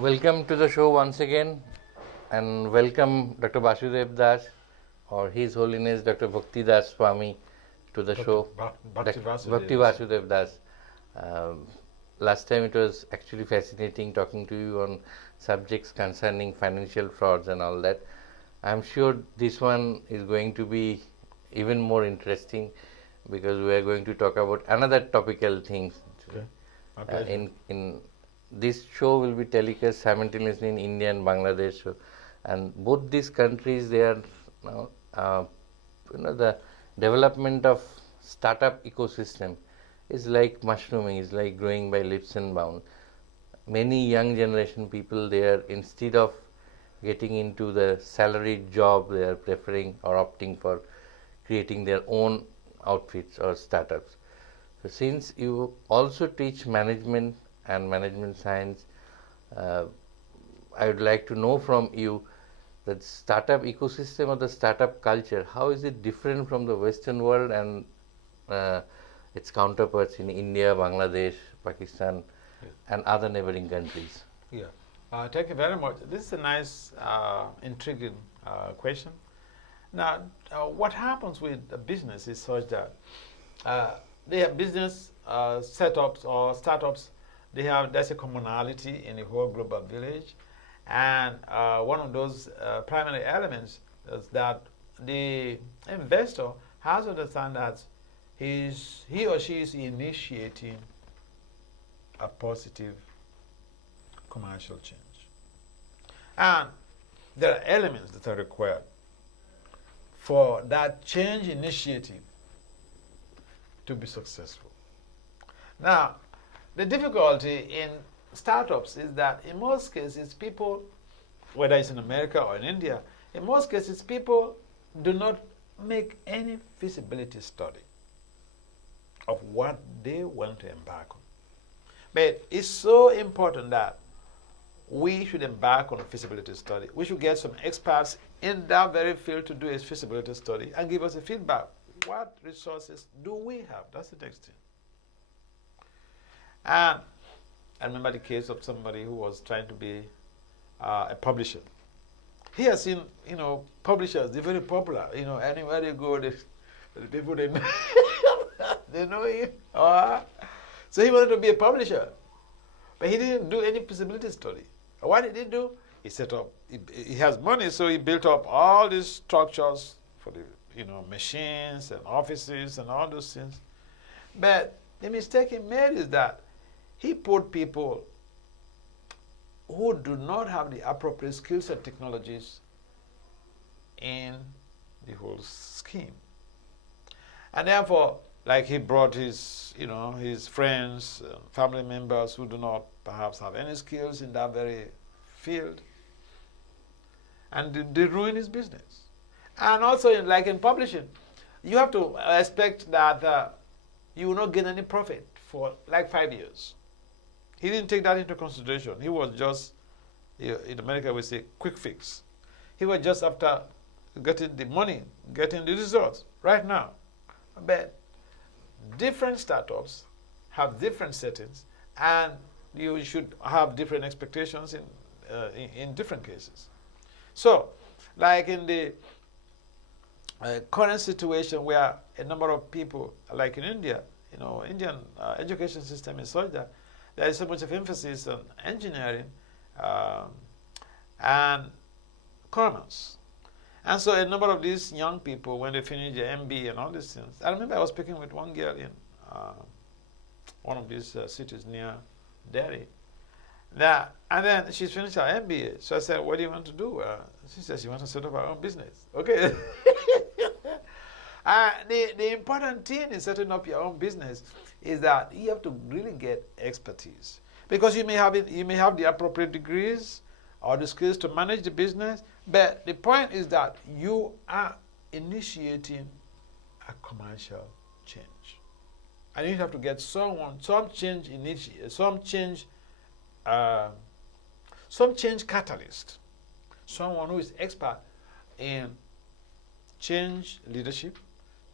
Welcome to the show once again, and welcome Dr. Vasudev Das, or His Holiness Dr. Bhakti Das Swami, to the show. Bhakti Vasudev. Bhakti Vasudev Das. Last time it was actually fascinating talking to you on subjects concerning financial frauds and all that. I'm sure this one is going to be even more interesting because we are going to talk about another topical things. Okay. In this show will be telecast simultaneously in India and Bangladesh, and both these countries, they are now, the development of startup ecosystem is like mushrooming, is like growing by leaps and bounds. Many young generation people, they are, instead of getting into the salaried job, they are preferring or opting for creating their own outfits or startups. So since you also teach management and management science, I would like to know from you that startup ecosystem or the startup culture, how is it different from the Western world and its counterparts in India, Bangladesh, Pakistan, and other neighboring countries? Yeah. Thank you very much. This is a nice, intriguing question. Now, what happens with a business is such that they have business setups or startups. There's a commonality in the whole global village, and one of those primary elements is that the investor has to understand that he or she is initiating a positive commercial change, and there are elements that are required for that change initiative to be successful. Now, the difficulty in startups is that in most cases people, whether it's in America or in India, in most cases people do not make any feasibility study of what they want to embark on. But it's so important that we should embark on a feasibility study. We should get some experts in that very field to do a feasibility study and give us a feedback. What resources do we have? That's the next thing. And I remember the case of somebody who was trying to be a publisher. He has seen, publishers, they're very popular. Anywhere they go, the people, they know, they know him. So he wanted to be a publisher. But he didn't do any feasibility study. What did he do? He set up, he has money, so he built up all these structures for the machines and offices and all those things. But the mistake he made is that he put people who do not have the appropriate skills and technologies in the whole scheme. And therefore, like he brought his, his friends, family members who do not perhaps have any skills in that very field, and they ruin his business. And also, like in publishing, you have to expect that you will not gain any profit for like 5 years. He didn't take that into consideration. He was just, in America we say, quick fix. He was just after getting the money, getting the results right now. But different startups have different settings, and you should have different expectations in different cases. So, like in the current situation where a number of people, like in India, Indian education system is such that there is so much of emphasis on engineering and commerce. And so a number of these young people, when they finish their MBA and all these things, I remember I was speaking with one girl in one of these cities near Delhi. And then she's finished her MBA. So I said, what do you want to do? She said she wants to set up her own business. Okay. The important thing in setting up your own business is that you have to really get expertise, because you may have the appropriate degrees or the skills to manage the business, but the point is that you are initiating a commercial change, and you have to get some change catalyst, someone who is expert in change leadership,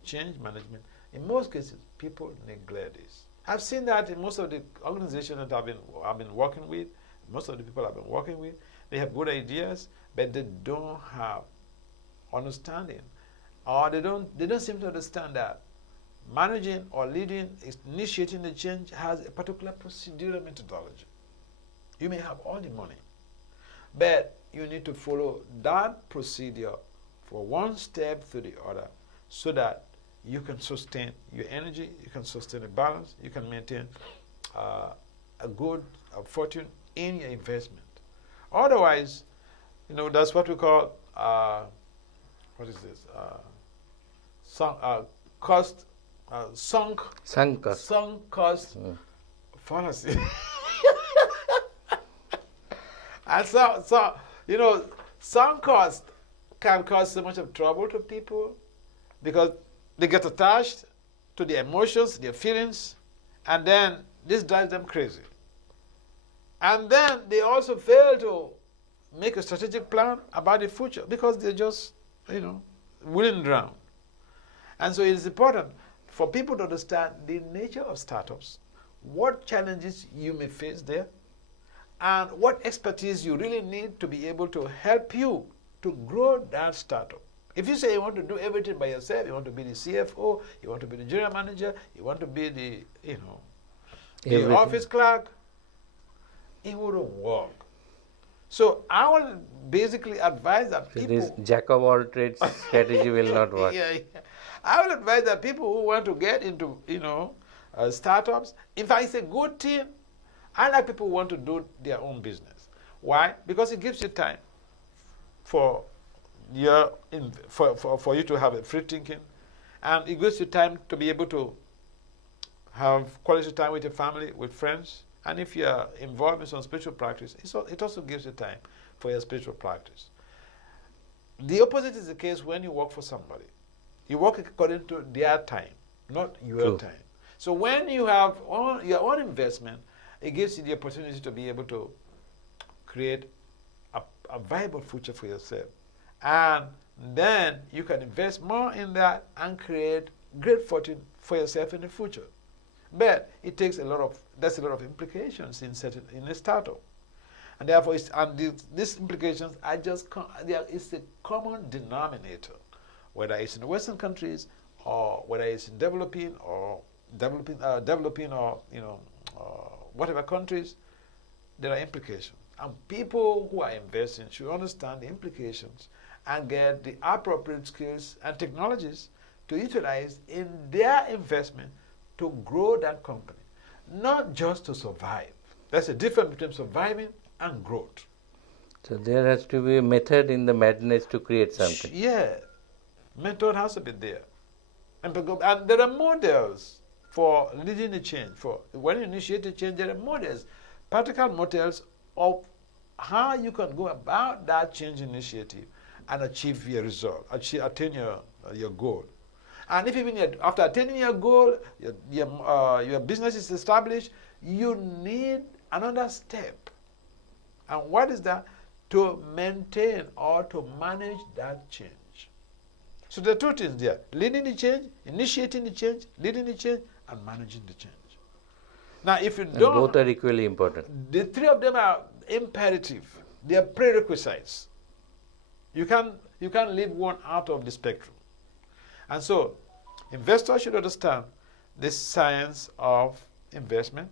change management. In most cases, people neglect this. I've seen that in most of the organizations that I've been working with, most of the people I've been working with, they have good ideas, but they don't have understanding, or they don't seem to understand that managing or leading, initiating the change has a particular procedural methodology. You may have all the money, but you need to follow that procedure for one step to the other so that you can sustain your energy, you can sustain a balance, you can maintain a good fortune in your investment. Otherwise, that's what we call, what is this? Sunk cost fallacy. And sunk cost can cause so much of trouble to people because they get attached to their emotions, their feelings, and then this drives them crazy. And then they also fail to make a strategic plan about the future because they're just, willing drown. And so it is important for people to understand the nature of startups, what challenges you may face there, and what expertise you really need to be able to help you to grow that startup. If you say you want to do everything by yourself, you want to be the CFO, you want to be the general manager, you want to be the, the office clerk, it wouldn't work. So I will basically advise that people... This jack of all trades strategy will not work. Yeah. I will advise that people who want to get into, startups, in fact, it's a good team. I like people who want to do their own business. Why? Because it gives you time for you to have a free thinking, and it gives you time to be able to have quality time with your family, with friends, and if you are involved in some spiritual practice, it also gives you time for your spiritual practice. The opposite is the case when you work for somebody. You work according to their time, not your time. So when you have your own investment, it gives you the opportunity to be able to create a viable future for yourself. And then you can invest more in that and create great fortune for yourself in the future. But it takes there's a lot of implications in a startup. And therefore, these implications are it's a common denominator, whether it's in the Western countries or whether it's in developing or whatever countries, there are implications. And people who are investing should understand the implications and get the appropriate skills and technologies to utilize in their investment to grow that company, not just to survive. There's a difference between surviving and growth. So there has to be a method in the madness to create something. Yeah, method has to be there. And there are models for leading the change. For when you initiate the change, there are models, practical models of how you can go about that change initiative and achieve your result, attain your goal. And if even after attaining your goal, your business is established, you need another step. And what is that? To maintain or to manage that change. So there are two things there: leading the change, initiating the change, leading the change, and managing the change. Now, if you don't... both are equally important. The three of them are imperative. They are prerequisites. You can't leave one out of the spectrum. And so, investors should understand the science of investment,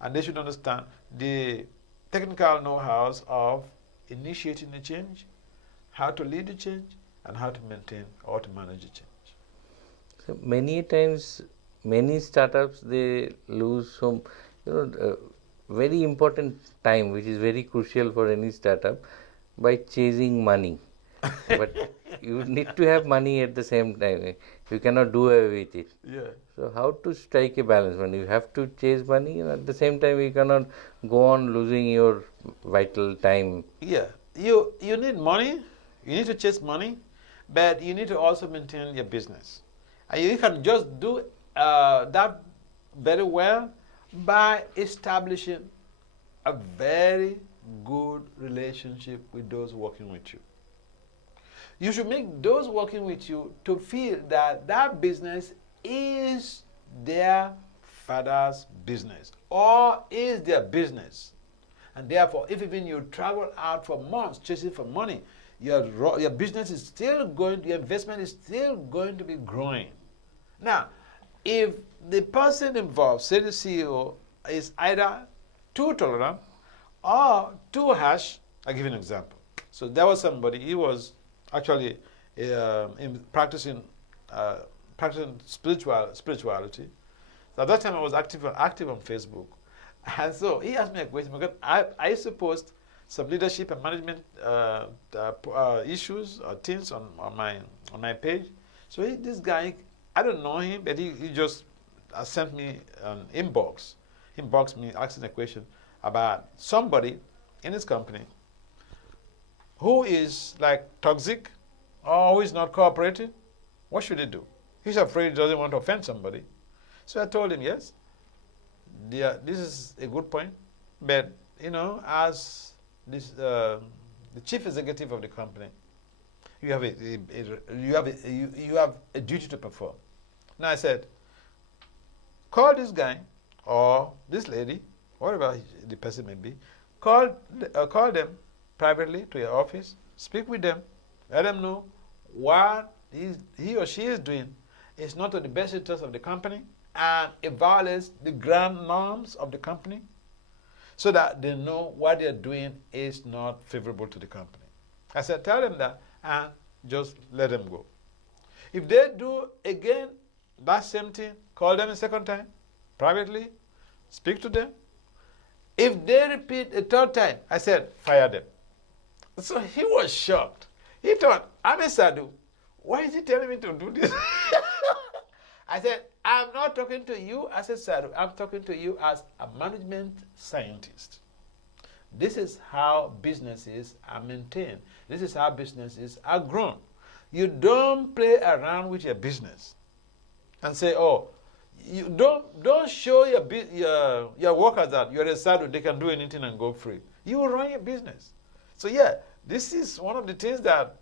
and they should understand the technical know-hows of initiating the change, how to lead the change, and how to maintain or to manage the change. So many times, many startups, they lose some, very important time, which is very crucial for any startup, by chasing money. But you need to have money at the same time. You cannot do away with it. Yeah. So how to strike a balance when you have to chase money, and at the same time you cannot go on losing your vital time. Yeah. You need money. You need to chase money, but you need to also maintain your business. And you can just do that very well by establishing a very good relationship with those working with you. You should make those working with you to feel that that business is their father's business or is their business. And therefore, if even you travel out for months chasing for money, your business is still going, your investment is still going to be growing. Now, if the person involved, say the CEO, is either too tolerant or too harsh, I'll give you an example. So there was somebody, he was actually practicing spirituality. So at that time I was active on Facebook. And so he asked me a question because I used to post some leadership and management issues or things on my page. So this guy, I don't know him, but he just sent me an inbox me asking a question about somebody in his company who is like toxic or who is not cooperating. What should he do? He's afraid he doesn't want to offend somebody. So I told him, yes, this is a good point, but as this the chief executive of the company, you have a duty to perform. Now I said, call this guy or this lady, whatever the person may be, call them privately to your office, speak with them, let them know what he or she is doing is not to the best interest of the company, and it violates the grand norms of the company, so that they know what they're doing is not favorable to the company. I said, tell them that and just let them go. If they do again that same thing, call them a second time, privately, speak to them. If they repeat a third time, I said, fire them. So he was shocked. He thought, I'm a sadhu. Why is he telling me to do this? I said, I'm not talking to you as a sadhu. I'm talking to you as a management scientist. This is how businesses are maintained. This is how businesses are grown. You don't play around with your business and say, oh, you don't show your workers that you're a sadhu, they can do anything and go free. You will run your business. So yeah, this is one of the things that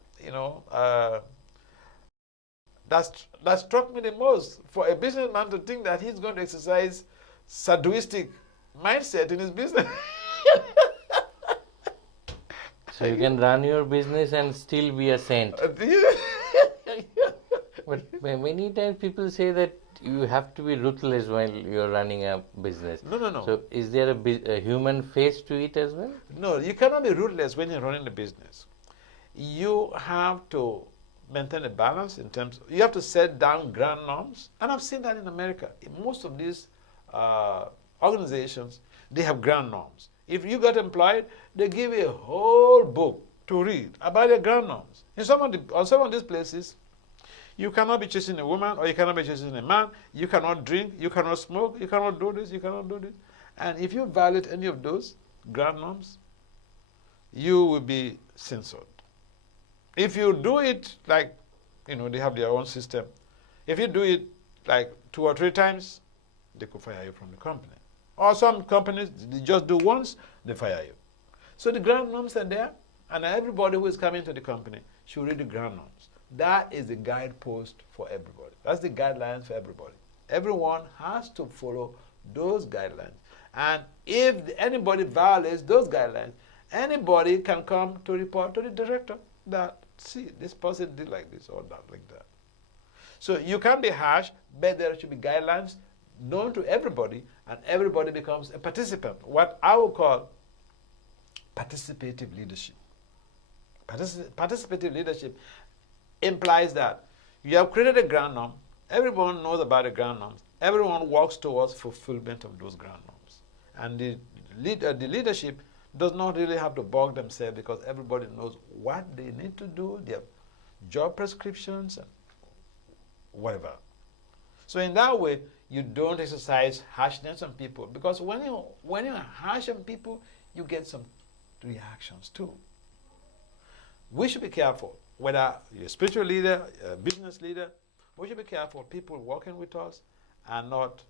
that struck me the most, for a businessman to think that he's going to exercise sadhuistic mindset in his business. So you can run your business and still be a saint. But many times people say that you have to be ruthless while you're running a business. No. So is there a human face to it as well? No, you cannot be ruthless when you're running the business. You have to maintain a balance in terms, you have to set down grand norms. And I've seen that in America. In most of these organizations, they have grand norms. If you got employed, they give you a whole book to read about their grand norms. In some of these places, you cannot be chasing a woman or you cannot be chasing a man. You cannot drink, you cannot smoke, you cannot do this, you cannot do this. And if you violate any of those grand norms, you will be censored. If you do it like, they have their own system. If you do it like 2 or 3 times, they could fire you from the company. Or some companies, they just do once, they fire you. So the ground norms are there, and everybody who is coming to the company should read the ground norms. That is the guidepost for everybody. That's the guidelines for everybody. Everyone has to follow those guidelines. And if anybody violates those guidelines, anybody can come to report to the director that, see, this person did like this or that, like that. So you can be harsh, but there should be guidelines known to everybody, and everybody becomes a participant. What I would call participative leadership. Participative leadership implies that you have created a ground norm, everyone knows about the ground norms, everyone works towards fulfillment of those ground norms. And the leadership does not really have to bog themselves, because everybody knows what they need to do, their job prescriptions and whatever. So in that way, you don't exercise harshness on people, because when you're harsh on people, you get some reactions too. We should be careful, whether you're a spiritual leader, a business leader, we should be careful. People working with us are not,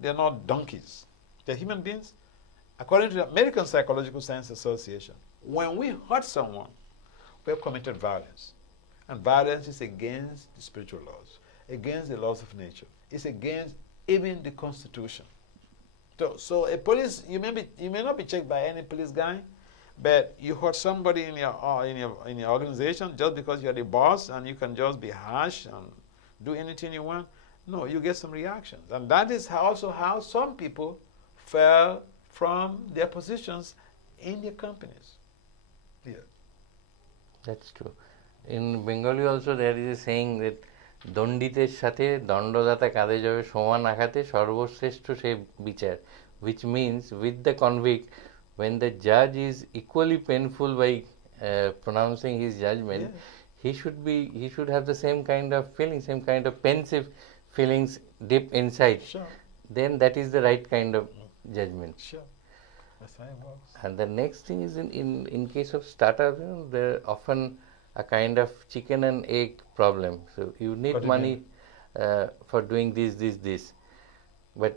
they're not donkeys. They're human beings. According to the American Psychological Science Association, when we hurt someone, we have committed violence. And violence is against the spiritual laws, against the laws of nature. It's against even the Constitution. So a police, you may not be checked by any police guy, but you hurt somebody in your organization just because you're the boss and you can just be harsh and do anything you want. No, you get some reactions, and that is also how some people fell from their positions in their companies. Yeah. That's true. In Bengali also there is a saying that দণ্ডিতের সাথে দণ্ডদাতা কাঁধে যাবে সমান আঘাতে সর্বশ্রেষ্ঠ সে বিচার, which means with the convict, when the judge is equally painful by pronouncing his judgment, he should have the same kind of feeling, same kind of pensive feelings deep inside. Sure. Then that is the right kind of judgment. Sure. That's how it works. And the next thing is in case of startups, there are often a kind of chicken and egg problem. So you need money for doing this. But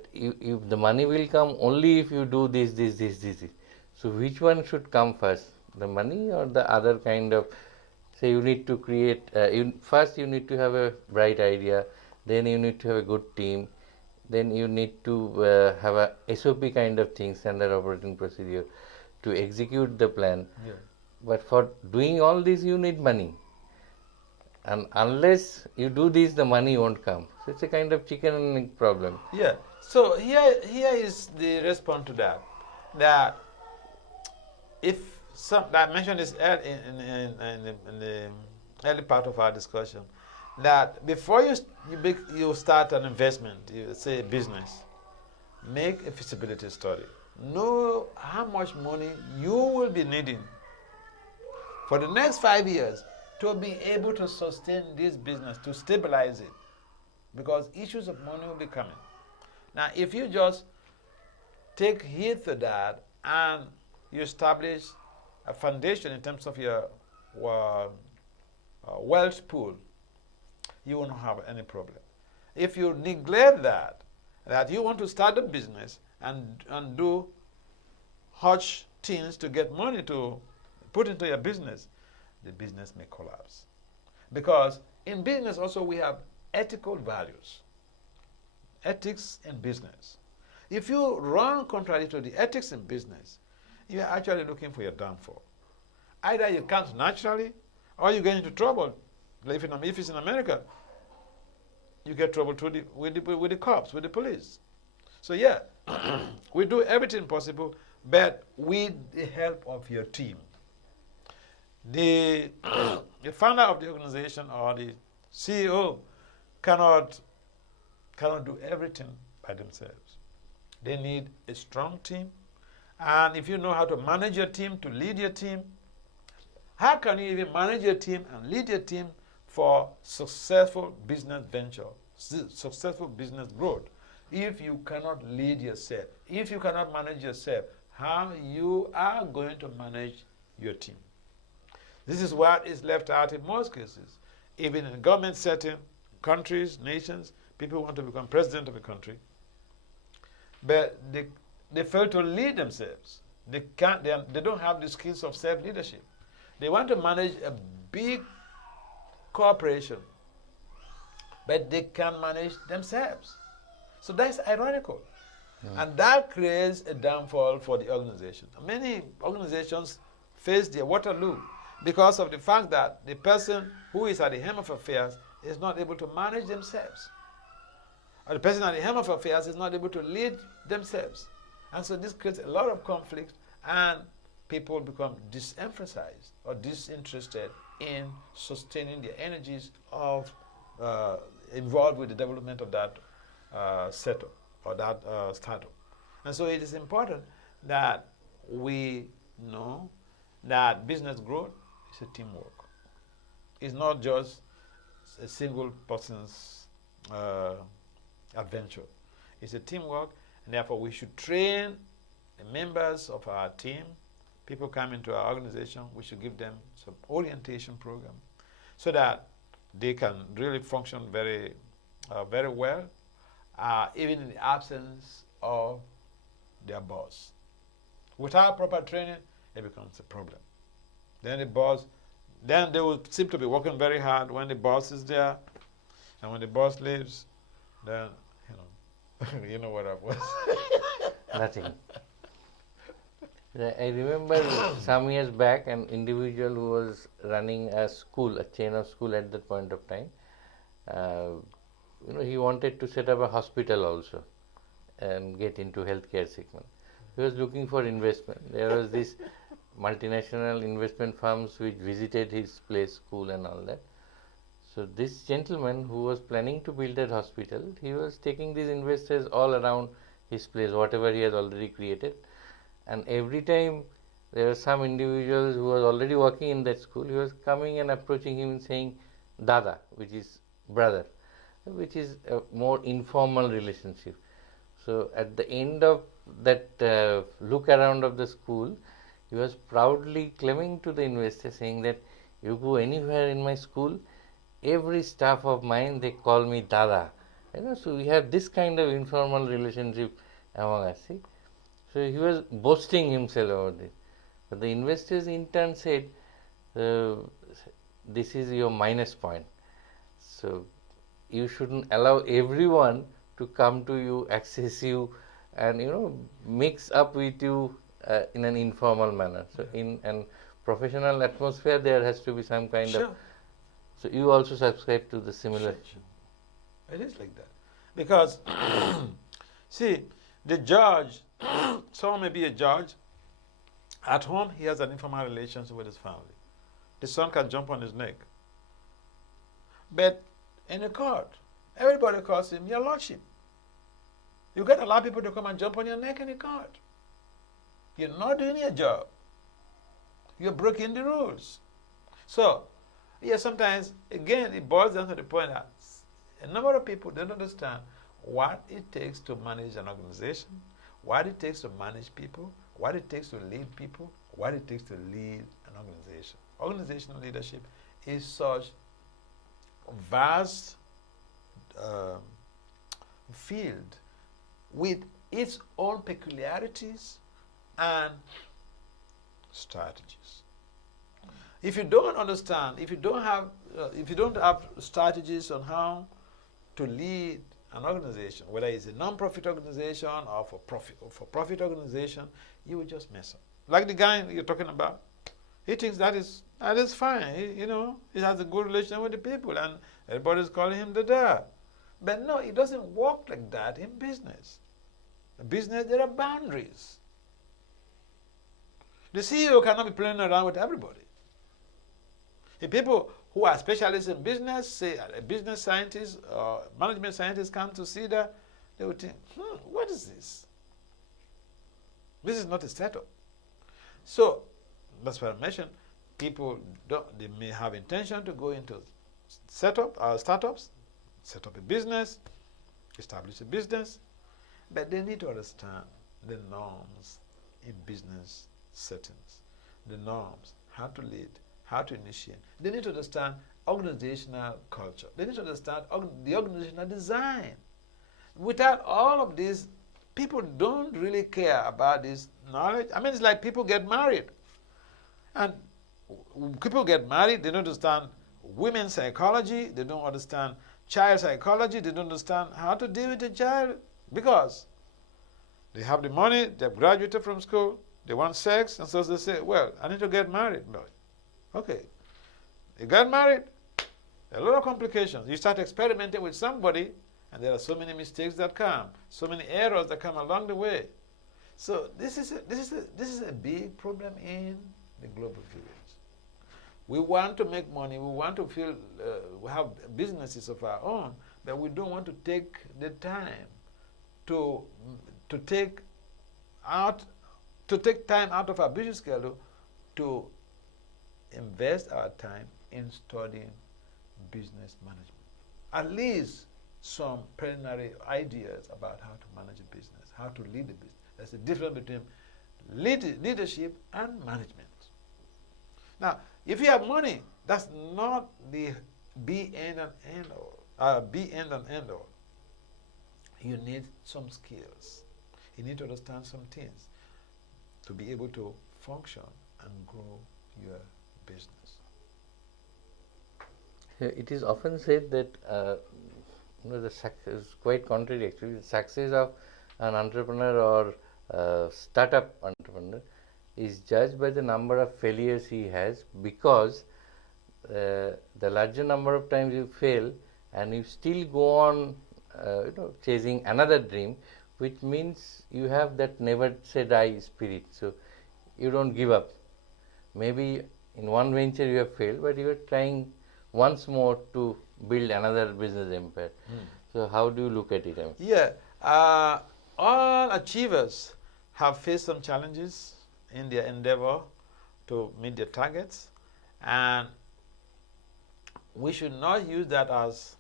the money will come only if you do this. So which one should come first? The money or the other kind of, say you need to create, first you need to have a bright idea, then you need to have a good team, then you need to have a SOP kind of thing, standard operating procedure, to execute the plan. Yeah. But for doing all this, you need money. And unless you do this, the money won't come. So it's a kind of chicken and egg problem. Yeah. So here is the response to that. That if I mentioned this in the early part of our discussion, that before you start an investment, you say a business, make a feasibility study. Know how much money you will be needing for the next 5 years to be able to sustain this business, to stabilize it, because issues of money will be coming. Now, if you just take heed to that and you establish a foundation in terms of your wealth pool, you won't have any problem. If you neglect that you want to start a business and do hush things to get money to put into your business, the business may collapse. Because in business also we have ethical values. Ethics in business. If you run contrary to the ethics in business, you are actually looking for your downfall. Either you can't naturally, or you get into trouble. Like if it's in America, you get trouble with the cops, with the police. So yeah, we do everything possible, but with the help of your team. The founder of the organization or the CEO cannot do everything by themselves. They need a strong team. And if you know how to manage your team, to lead your team, how can you even manage your team and lead your team for successful business venture, successful business growth, if you cannot lead yourself, if you cannot manage yourself, how you are going to manage your team? This is what is left out in most cases. Even in government setting, countries, nations, people want to become president of a country, but they fail to lead themselves. They don't have the skills of self-leadership. They want to manage a big corporation, but they can't manage themselves. So that's ironical. And that creates a downfall for the organization. Many organizations face their Waterloo because of the fact that the person who is at the helm of affairs is not able to manage themselves. Or the person at the helm of affairs is not able to lead themselves. And so this creates a lot of conflict, and people become disemphasized or disinterested in sustaining the energies of involved with the development of that setup or that startup. And so it is important that we know that business growth is a teamwork. It's not just a single person's adventure. It's a teamwork, and therefore we should train the members of our team. People come into our organization, we should give them some orientation program so that they can really function very well, even in the absence of their boss. Without proper training, it becomes a problem. Then they will seem to be working very hard when the boss is there, and when the boss leaves, then you know what I was. Nothing. I remember some years back an individual who was running a school, a chain of school at that point of time. He wanted to set up a hospital also and get into healthcare segment. He was looking for investment. There was this multinational investment firms which visited his place, school and all that. So this gentleman who was planning to build that hospital, he was taking these investors all around his place, whatever he has already created. And every time there were some individuals who was already working in that school, he was coming and approaching him and saying Dada, which is brother, which is a more informal relationship. So at the end of that look around of the school, he was proudly claiming to the investor saying that you go anywhere in my school, every staff of mine, they call me Dada. So we have this kind of informal relationship among us. See? So he was boasting himself about it. But the investors in turn said, this is your minus point. So you shouldn't allow everyone to come to you, access you, and mix up with you in an informal manner. So in an professional atmosphere, there has to be some kind of. So you also subscribe to the similar. Sure. It is like that, because see, the judge. Someone may be a judge. At home, he has an informal relationship with his family. The son can jump on his neck. But in the court, everybody calls him your lordship. You get a lot of people to come and jump on your neck in the court. You're not doing your job. You're breaking the rules. So, sometimes, again, it boils down to the point that a number of people don't understand what it takes to manage an organization, what it takes to manage people, what it takes to lead people, what it takes to lead an organization. Organizational leadership is such a vast field with its own peculiarities and strategies. If you don't understand, if you don't have strategies on how to lead an organization, whether it's a non-profit organization or for-profit organization, you will just mess up. Like the guy you're talking about, he thinks that is fine. He has a good relation with the people, and everybody's calling him the dad. But no, it doesn't work like that in business. In business, there are boundaries. The CEO cannot be playing around with everybody. If people who are specialists in business, say a business scientist or management scientist come to see that, they would think, what is this? This is not a setup. So, that's what I mentioned. People, they may have intention to go into startups, set up a business, establish a business, but they need to understand the norms in business settings, the norms, how to lead, how to initiate. They need to understand organizational culture. They need to understand the organizational design. Without all of this, people don't really care about this knowledge. I mean, it's like people get married. And people get married, they don't understand women's psychology, they don't understand child psychology, they don't understand how to deal with a child, because they have the money, they've graduated from school, they want sex, and so they say, well, I need to get married. No. Okay. You get married, there are a lot of complications. You start experimenting with somebody, and there are so many mistakes that come, so many errors that come along the way. So this is a big problem in the global village. We want to make money, we want to feel we have businesses of our own, but we don't want to take the time to take time out of our busy schedule to invest our time in studying business management. At least some preliminary ideas about how to manage a business, how to lead a business. There's a difference between leadership and management. Now, if you have money, that's not the be end and end all. You need some skills. You need to understand some things to be able to function and grow your business. It is often said that the success is quite contrary actually. The success of an entrepreneur or startup entrepreneur is judged by the number of failures he has, because the larger number of times you fail and you still go on chasing another dream, which means you have that never say die spirit. So you don't give up. Maybe in one venture you have failed, but you are trying once more to build another business empire. So how do you look at it? Yeah, all achievers have faced some challenges in their endeavor to meet their targets, and we should not use that as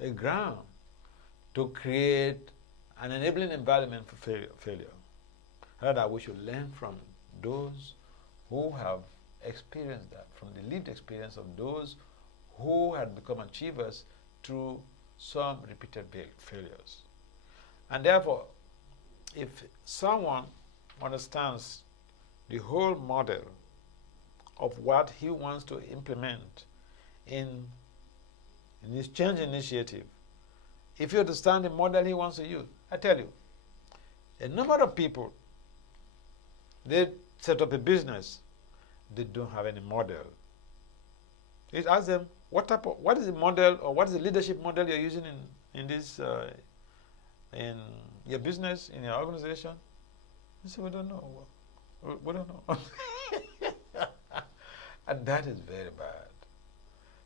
a ground to create an enabling environment for failure. Rather, we should learn from those who have experienced that, from the lived experience of those who had become achievers through some repeated failures. And therefore, if someone understands the whole model of what he wants to implement in his change initiative, if you understand the model he wants to use, I tell you, a number of people, they set up a business, they don't have any model. You ask them, what is the model, or what is the leadership model you're using in this in your business, in your organization? They say, we don't know. We don't know. And that is very bad.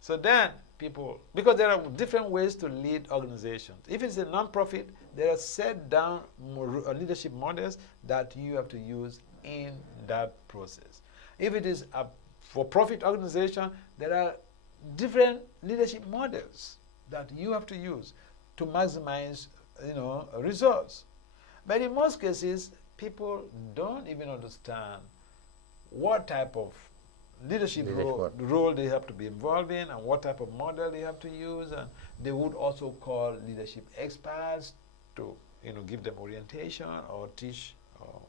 So then people, because there are different ways to lead organizations. If it's a non-profit, there are set down leadership models that you have to use in that process. If it is a for-profit organization, there are different leadership models that you have to use to maximize, results. But in most cases, people don't even understand what type of leadership role they have to be involved in, and what type of model they have to use. And they would also call leadership experts to give them orientation or teach or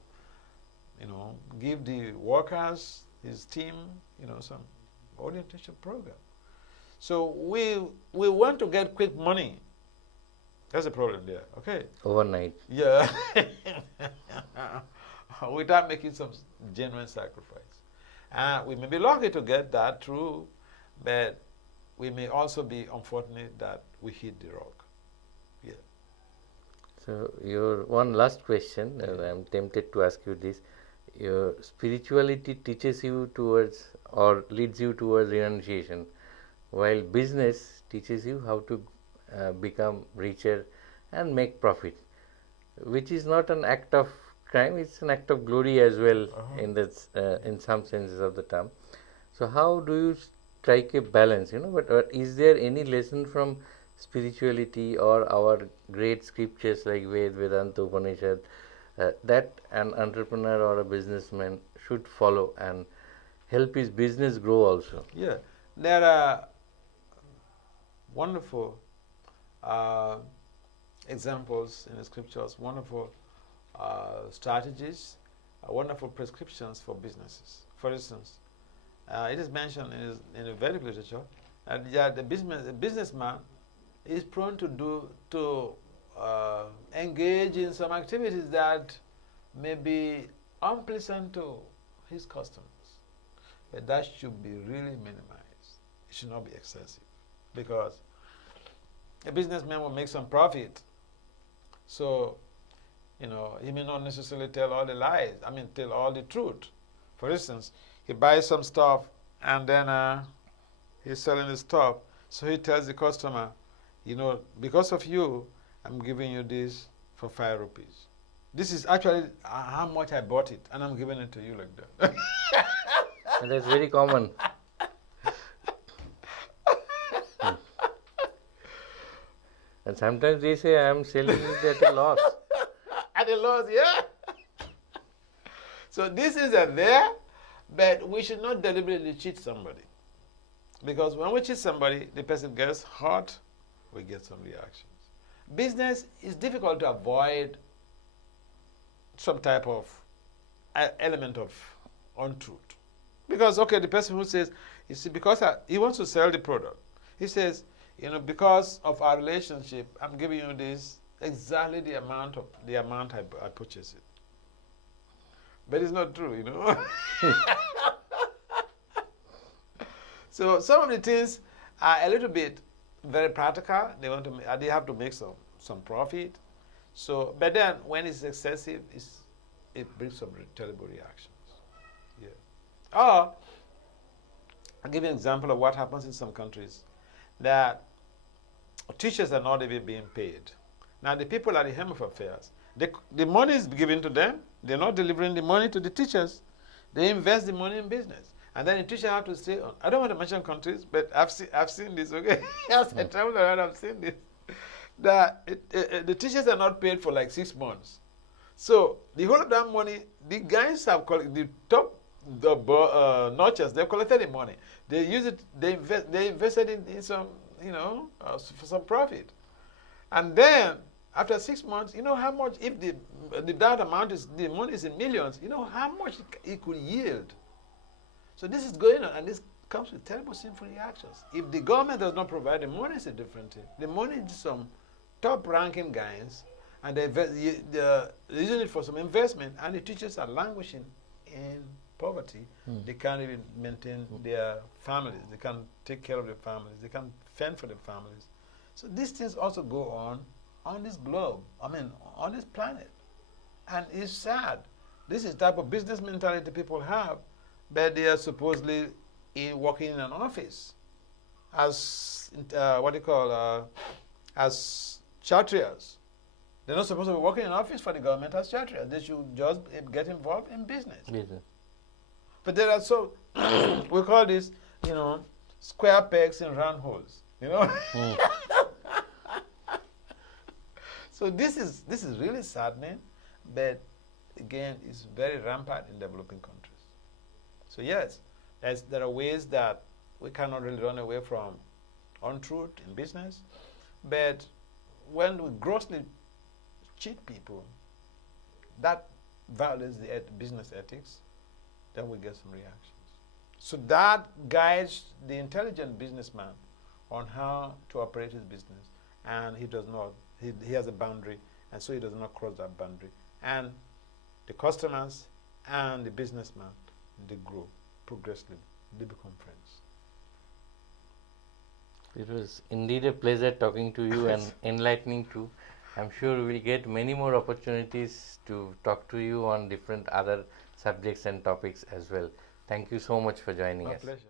give the workers, his team, some orientation program. So we want to get quick money. That's the problem there, okay? Overnight. Yeah. Without making some genuine sacrifice. We may be lucky to get that through, but we may also be unfortunate that we hit the rock. Yeah. So your one last question, I'm tempted to ask you this. Your spirituality teaches you towards or leads you towards renunciation, while business teaches you how to become richer and make profit, which is not an act of crime, it's an act of glory as well in some senses of the term. So how do you strike a balance? But is there any lesson from spirituality or our great scriptures like Vedanta, Upanishad that an entrepreneur or a businessman should follow and help his business grow also? Yeah, there are wonderful examples in the scriptures, wonderful strategies, wonderful prescriptions for businesses. For instance, it is mentioned in the Vedic literature that the businessman is prone to engage in some activities that may be unpleasant to his customers. But that should be really minimized. It should not be excessive, because a businessman will make some profit. So, he may not necessarily tell all the lies. Tell all the truth. For instance, he buys some stuff and then he's selling the stuff. So he tells the customer, because of you, I'm giving you this for 5 rupees. This is actually how much I bought it, and I'm giving it to you like that. And that's very common. And sometimes they say, I'm selling it at a loss. At a loss, yeah. So this is there, but we should not deliberately cheat somebody. Because when we cheat somebody, the person gets hurt, we get some reactions. Business is difficult to avoid some type of element of untruth. Because, the person who says, because he wants to sell the product, he says, because of our relationship, I'm giving you this exactly the amount I purchased it. But it's not true, you know. So some of the things are a little bit very practical. They want to, they have to make some profit. So, but then when it's excessive, it brings some terrible reactions. Yeah. Or I'll give you an example of what happens in some countries, that teachers are not even being paid. Now the people at the helm of affairs, the money is given to them. They're not delivering the money to the teachers. They invest the money in business. And then the teacher have to stay on. I don't want to mention countries, but I've seen this, okay? As I travel around, I've seen this. That the teachers are not paid for like 6 months. So the whole of that money, the guys have collected, the top notchers, they've collected the money. They use it, they invested in some, you know, for some profit. And then after 6 months, you know how much, if that amount is, the money is in millions, you know how much it could yield. So this is going on, and this comes with terrible sinful reactions. If the government does not provide the money, it's a different thing. The money is some top-ranking guys, and they're using it for some investment, and the teachers are languishing in poverty. They can't even maintain their families. They can't take care of their families. They can't fend for their families. So these things also go on this globe, I mean, on this planet. And it's sad. This is the type of business mentality people have, but they are supposedly working in an office as, as charters. They're not supposed to be working in an office for the government as charters. They should just get involved in business. But there are we call this, you know, square pegs in round holes, you know. So this is really saddening, but again, it's very rampant in developing countries. So yes, there are ways that we cannot really run away from untruth in business, but when we grossly cheat people, that violates the business ethics, then we get some reactions. So that guides the intelligent businessman on how to operate his business, and he does not. He has a boundary, and so he does not cross that boundary. And the customers and the businessman, they grow progressively. They become friends. It was indeed a pleasure talking to you and enlightening too. I'm sure we'll get many more opportunities to talk to you on different other subjects and topics as well. Thank you so much for joining us. My pleasure.